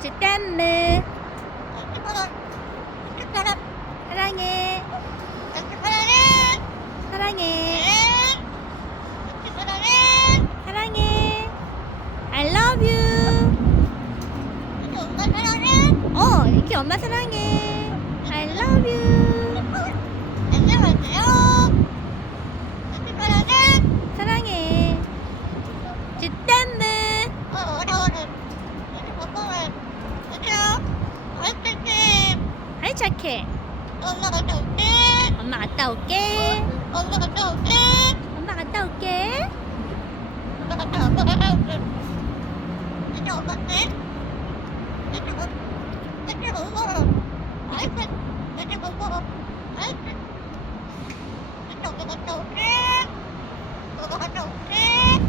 땀무 사랑해. 사랑해. 사랑해. I love you. 어 이렇게 엄마 사랑해. I love you. 사랑해. 땀무 아이 착해 엄마 갔다 올게 엄마 갔다 올게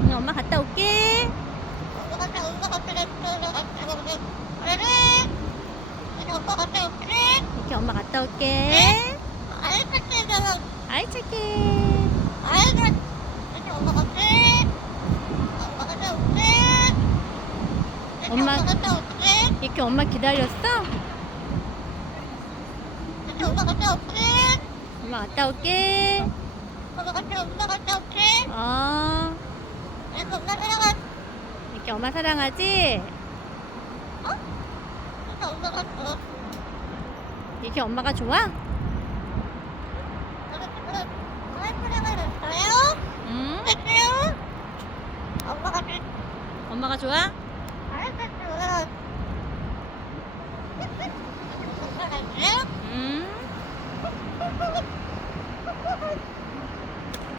응, 엄마 갔다 올게 이렇게 엄마 갔다 올게 아이 착해 엄마. 이렇게 엄마 기다렸어? 엄마 갔다 올게. 엄마 갔다 올게 엄마 갔다 엄마 갔다 올게. 어 내가 엄마 사랑한 이렇게 엄마 사랑하지? 엄마 갔다. 이렇게 엄마가 좋아? 엄마가 좀 엄마가 좋아?